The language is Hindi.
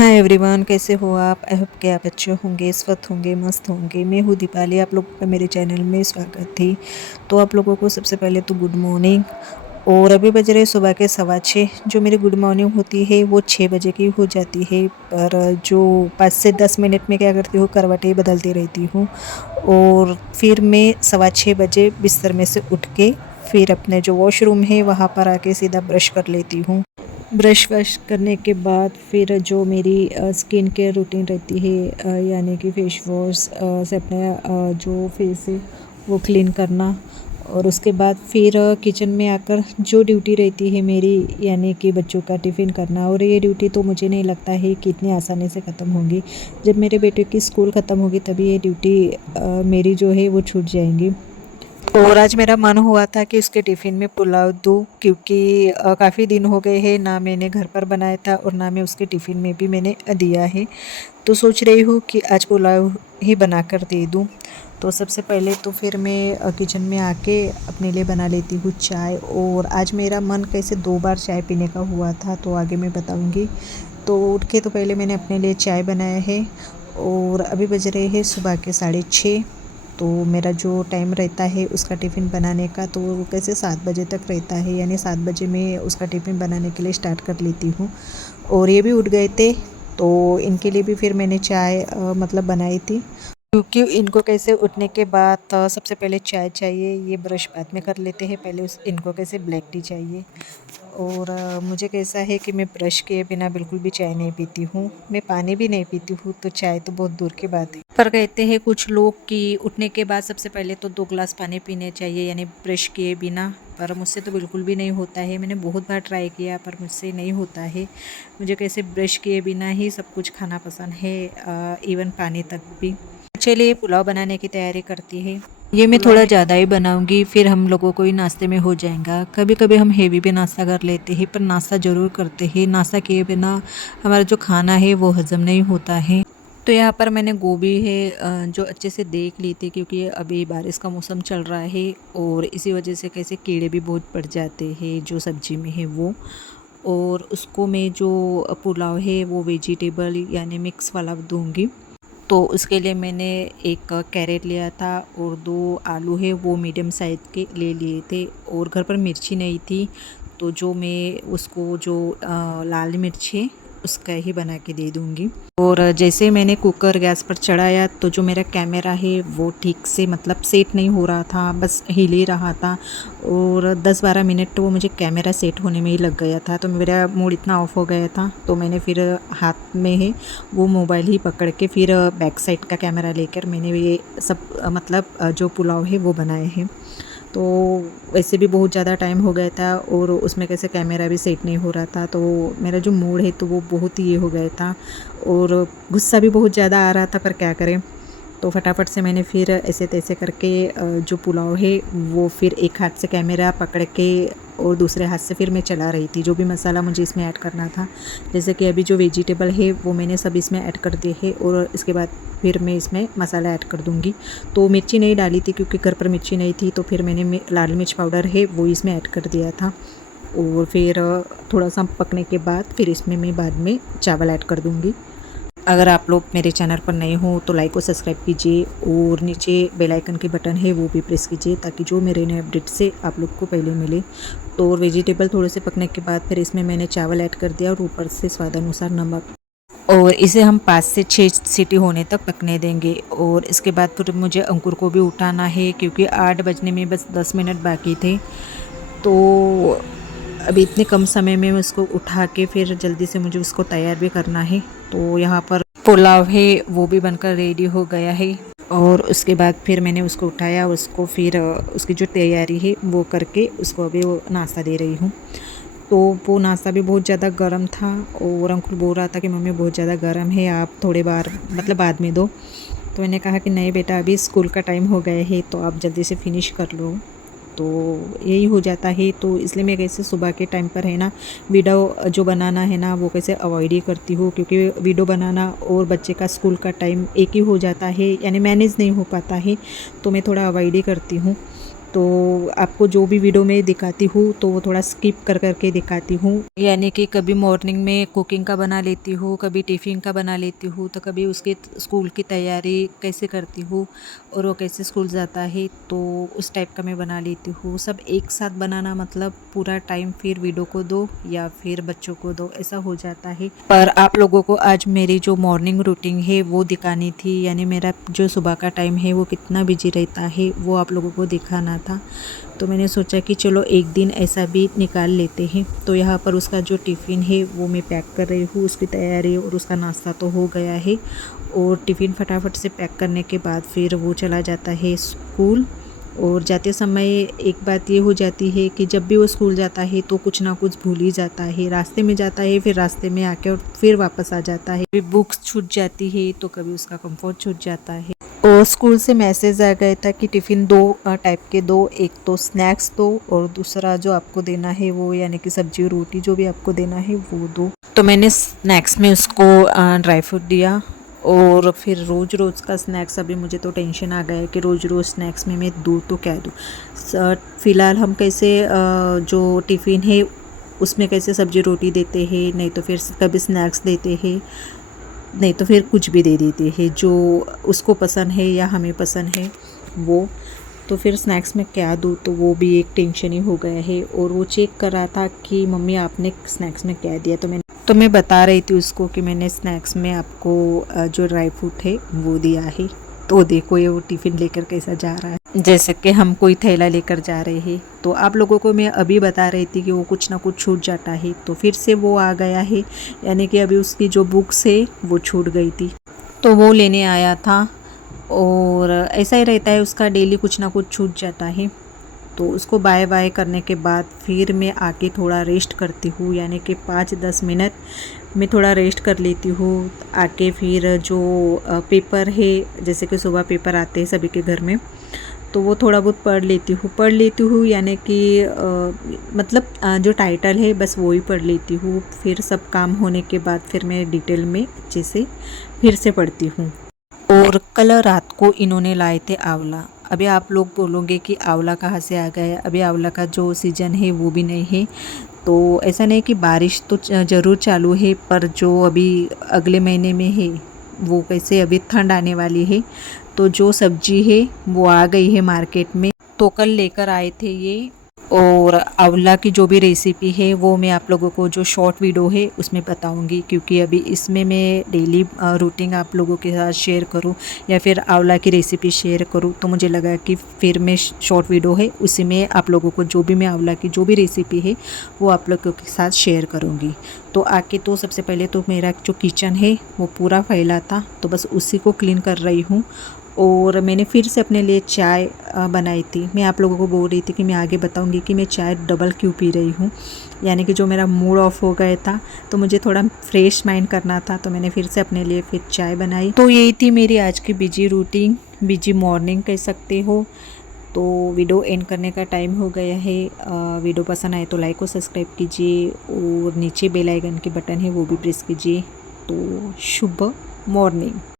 हाय एवरीवन, कैसे हो आप? आई होप कि आप अच्छे होंगे, स्वस्थ होंगे, मस्त होंगे। मैं हूँ दीपाली, आप लोगों का मेरे चैनल में स्वागत है। तो आप लोगों को सबसे पहले तो गुड मॉर्निंग। और अभी बज रहे सुबह के 6:15। जो मेरी गुड मॉर्निंग होती है वो 6 बजे की हो जाती है, पर जो 5 से 10 मिनट में क्या करती हूँ, करवटें बदलती रहती हूँ। और फिर मैं 6:15 बजे बिस्तर में से उठ के फिर अपने जो वॉशरूम है वहाँ पर आके सीधा ब्रश कर लेती हूँ। ब्रश वश करने के बाद फिर जो मेरी स्किन केयर रूटीन रहती है, यानी कि फेस वॉश से अपने जो फेस है वो क्लीन करना। और उसके बाद फिर किचन में आकर जो ड्यूटी रहती है मेरी, यानी कि बच्चों का टिफ़िन करना। और ये ड्यूटी तो मुझे नहीं लगता है कि इतनी आसानी से ख़त्म होगी। जब मेरे बेटे की स्कूल ख़त्म होगी तभी ये ड्यूटी मेरी जो है वो छूट जाएंगी। और आज मेरा मन हुआ था कि उसके टिफ़िन में पुलाव दूँ, क्योंकि काफ़ी दिन हो गए हैं ना मैंने घर पर बनाया था और ना मैं उसके टिफ़िन में भी मैंने दिया है। तो सोच रही हूँ कि आज पुलाव ही बनाकर दे दूँ। तो सबसे पहले तो फिर मैं किचन में आके अपने लिए बना लेती हूँ चाय। और आज मेरा मन कैसे 2 बार चाय पीने का हुआ था तो आगे मैं बताऊँगी। तो उठ के तो पहले मैंने अपने लिए चाय बनाया है। और अभी बज रहे हैं सुबह के 6:30। तो मेरा जो टाइम रहता है उसका टिफ़िन बनाने का, तो वो कैसे 7 बजे तक रहता है, यानी 7 बजे मैं उसका टिफ़िन बनाने के लिए स्टार्ट कर लेती हूँ। और ये भी उठ गए थे तो इनके लिए भी फिर मैंने चाय मतलब बनाई थी, क्योंकि इनको कैसे उठने के बाद सबसे पहले चाय चाहिए। ये ब्रश बाद में कर लेते हैं, पहले उस इनको कैसे ब्लैक टी चाहिए। और मुझे कैसा है कि मैं ब्रश किए बिना बिल्कुल भी चाय नहीं पीती हूँ। मैं पानी भी नहीं पीती हूँ, तो चाय तो बहुत दूर की बात है। पर कहते हैं कुछ लोग कि उठने के बाद सबसे पहले तो 2 ग्लास पानी पीने चाहिए, यानी ब्रश किए बिना। पर मुझसे तो बिल्कुल भी नहीं होता है। मैंने बहुत बार ट्राई किया पर मुझसे नहीं होता है। मुझे कैसे ब्रश किए बिना ही सब कुछ खाना पसंद है, इवन पानी तक भी। चलिए पुलाव बनाने की तैयारी करती है। ये मैं थोड़ा ज़्यादा ही बनाऊंगी, फिर हम लोगों को ही नाश्ते में हो जाएगा। कभी कभी हम हेवी भी नाश्ता कर लेते हैं, पर नाश्ता ज़रूर करते हैं। नाश्ता किए बिना हमारा जो खाना है वो हजम नहीं होता है। तो यहाँ पर मैंने गोभी है जो अच्छे से देख ली थी, क्योंकि अभी बारिश का मौसम चल रहा है और इसी वजह से कैसे कीड़े भी बहुत पड़ जाते हैं जो सब्जी में है वो। और उसको मैं जो पुलाव है वो वेजिटेबल यानी मिक्स वाला दूंगी। तो उसके लिए मैंने एक कैरेट लिया था और 2 आलू है वो मीडियम साइज़ के ले लिए थे। और घर पर मिर्ची नहीं थी, तो जो मैं उसको जो लाल मिर्च है उसका ही बना के दे दूँगी। और जैसे मैंने कुकर गैस पर चढ़ाया तो जो मेरा कैमरा है वो ठीक से मतलब सेट नहीं हो रहा था, बस हिल ही रहा था। और 10-12 मिनट तो वो मुझे कैमरा सेट होने में ही लग गया था। तो मेरा मूड इतना ऑफ हो गया था, तो मैंने फिर हाथ में है वो मोबाइल ही पकड़ के फिर बैक साइड का कैमरा लेकर मैंने ये सब मतलब जो पुलाव है वो बनाए हैं। तो वैसे भी बहुत ज़्यादा टाइम हो गया था और उसमें कैसे कैमरा भी सेट नहीं हो रहा था, तो मेरा जो मूड है तो वो बहुत ही ये हो गया था। और गुस्सा भी बहुत ज़्यादा आ रहा था, पर क्या करें। तो फटाफट से मैंने फिर ऐसे तैसे करके जो पुलाव है वो फिर एक हाथ से कैमरा पकड़ के और दूसरे हाथ से फिर मैं चला रही थी जो भी मसाला मुझे इसमें ऐड करना था। जैसे कि अभी जो वेजिटेबल है वो मैंने सब इसमें ऐड कर दिए है और इसके बाद फिर मैं इसमें मसाला ऐड कर दूँगी। तो मिर्ची नहीं डाली थी क्योंकि घर पर मिर्ची नहीं थी, तो फिर मैंने लाल मिर्च पाउडर है वो इसमें ऐड कर दिया था। और फिर थोड़ा सा पकने के बाद फिर इसमें मैं बाद में चावल ऐड कर दूँगी। अगर आप लोग मेरे चैनल पर नए हो तो लाइक और सब्सक्राइब कीजिए और नीचे बेल आइकन की बटन है वो भी प्रेस कीजिए, ताकि जो मेरे नए अपडेट से आप लोग को पहले मिले। तो वेजिटेबल थोड़े से पकने के बाद फिर इसमें मैंने चावल ऐड कर दिया और ऊपर से स्वाद अनुसार नमक। और इसे हम 5 से 6 सीटी होने तक पकने देंगे। और इसके बाद फिर मुझे अंकुर को भी उठाना है, क्योंकि 8 बजने में बस 10 मिनट बाकी थे। तो अभी इतने कम समय में उसको उठा के फिर जल्दी से मुझे उसको तैयार भी करना है। तो यहाँ पर पुलाव है वो भी बनकर रेडी हो गया है। और उसके बाद फिर मैंने उसको उठाया, उसको फिर उसकी जो तैयारी है वो करके उसको अभी वो नाश्ता दे रही हूँ। तो वो नाश्ता भी बहुत ज़्यादा गर्म था और अंकुर बोल रहा था कि मम्मी बहुत ज़्यादा गर्म है, आप थोड़े बार मतलब बाद में दो। तो मैंने कहा कि नहीं बेटा, अभी स्कूल का टाइम हो गया है तो आप जल्दी से फिनिश कर लो। तो यही हो जाता है, तो इसलिए मैं कैसे सुबह के टाइम पर है ना वीडियो जो बनाना है ना वो कैसे अवॉइड ही करती हूँ, क्योंकि वीडियो बनाना और बच्चे का स्कूल का टाइम एक ही हो जाता है, यानी मैनेज नहीं हो पाता है। तो मैं थोड़ा अवॉइड ही करती हूँ। तो आपको जो भी वीडियो में दिखाती हूँ तो वो थोड़ा स्किप कर करके दिखाती हूँ। यानी कि कभी मॉर्निंग में कुकिंग का बना लेती हूँ, कभी टिफ़िन का बना लेती हूँ, तो कभी उसके स्कूल की तैयारी कैसे करती हूँ और वो कैसे स्कूल जाता है तो उस टाइप का मैं बना लेती हूँ। सब एक साथ बनाना मतलब पूरा टाइम फिर वीडियो को दो या फिर बच्चों को दो, ऐसा हो जाता है। पर आप लोगों को आज मेरी जो मॉर्निंग रूटीन है वो दिखानी थी, यानी मेरा जो सुबह का टाइम है वो कितना बिजी रहता है वो आप लोगों को दिखाना था। तो मैंने सोचा कि चलो एक दिन ऐसा भी निकाल लेते हैं। तो यहाँ पर उसका जो टिफ़िन है वो मैं पैक कर रही हूँ, उसकी तैयारी और उसका नाश्ता तो हो गया है। और टिफ़िन फटाफट से पैक करने के बाद फिर वो चला जाता है स्कूल। और जाते समय एक बात ये हो जाती है कि जब भी वो स्कूल जाता है तो कुछ ना कुछ भूल ही जाता है, रास्ते में जाता है, फिर रास्ते में आके और फिर वापस आ जाता है। कभी बुक्स छूट जाती है तो कभी उसका कंफर्ट छूट जाता है। और स्कूल से मैसेज आ गया था कि टिफ़िन दो टाइप के दो, एक तो स्नैक्स दो और दूसरा जो आपको देना है वो यानी कि सब्जी रोटी जो भी आपको देना है वो दो। तो मैंने स्नैक्स में उसको ड्राई फ्रूट दिया। और फिर रोज़ रोज़ का स्नैक्स, अभी मुझे तो टेंशन आ गया है कि रोज़ रोज़ स्नैक्स में मैं दूँ तो क्या दूँ। फ़िलहाल हम कैसे जो टिफ़िन है उसमें कैसे सब्जी रोटी देते हैं, नहीं तो फिर कभी स्नैक्स देते हैं, नहीं तो फिर कुछ भी दे देते हैं जो उसको पसंद है या हमें पसंद है वो। तो फिर स्नैक्स में क्या दूँ, तो वो भी एक टेंशन ही हो गया है। और वो चेक कर रहा था कि मम्मी आपने स्नैक्स में क्या दिया, तो मैं बता रही थी उसको कि मैंने स्नैक्स में आपको जो ड्राई फ्रूट है वो दिया है। तो देखो ये वो टिफ़िन लेकर कैसा जा रहा है, जैसे कि हम कोई थैला लेकर जा रहे हैं। तो आप लोगों को मैं अभी बता रही थी कि वो कुछ ना कुछ छूट जाता है, तो फिर से वो आ गया है। यानी कि अभी उसकी जो बुक्स है वो छूट गई थी तो वो लेने आया था। और ऐसा ही रहता है, उसका डेली कुछ ना कुछ छूट जाता है। तो उसको बाय बाय करने के बाद फिर मैं आके थोड़ा रेस्ट करती हूँ, यानी कि 5-10 मिनट मैं थोड़ा रेस्ट कर लेती हूँ। आके फिर जो पेपर है, जैसे कि सुबह पेपर आते हैं सभी के घर में, तो वो थोड़ा बहुत पढ़ लेती हूँ यानी कि मतलब जो टाइटल है बस वो ही पढ़ लेती हूँ। फिर सब काम होने के बाद फिर मैं डिटेल में अच्छे से फिर से पढ़ती हूँ। और कल रात को इन्होंने लाए थे आंवला। अभी आप लोग बोलोगे कि आंवला कहाँ से आ गया, अभी आंवला का जो सीज़न है वो भी नहीं है। तो ऐसा नहीं कि बारिश तो ज़रूर चालू है, पर जो अभी अगले महीने में है वो कैसे अभी ठंड आने वाली है, तो जो सब्जी है वो आ गई है मार्केट में। तो कल लेकर आए थे ये। और आंवला की जो भी रेसिपी है वो मैं आप लोगों को जो शॉर्ट वीडियो है उसमें बताऊंगी, क्योंकि अभी इसमें मैं डेली रूटीन आप लोगों के साथ शेयर करूं या फिर आंवला की रेसिपी शेयर करूं, तो मुझे लगा कि फिर मैं शॉर्ट वीडियो है उसी में आप लोगों को जो भी मैं आंवला की जो भी रेसिपी है वो आप लोगों के साथ शेयर करूँगी। तो आके तो सबसे पहले तो मेरा जो किचन है वो पूरा फैला था, तो बस उसी को क्लीन कर रही हूँ। और मैंने फिर से अपने लिए चाय बनाई थी। मैं आप लोगों को बोल रही थी कि मैं आगे बताऊंगी कि मैं चाय डबल क्यों पी रही हूँ, यानी कि जो मेरा मूड ऑफ हो गया था तो मुझे थोड़ा फ्रेश माइंड करना था, तो मैंने फिर से अपने लिए फिर चाय बनाई। तो यही थी मेरी आज की बिजी रूटीन, बिजी मॉर्निंग कह सकते हो। तो वीडियो एंड करने का टाइम हो गया है। वीडियो पसंद आए तो लाइक और सब्सक्राइब कीजिए और नीचे बेल आइकन की बटन है वो भी प्रेस कीजिए। तो शुभ मॉर्निंग।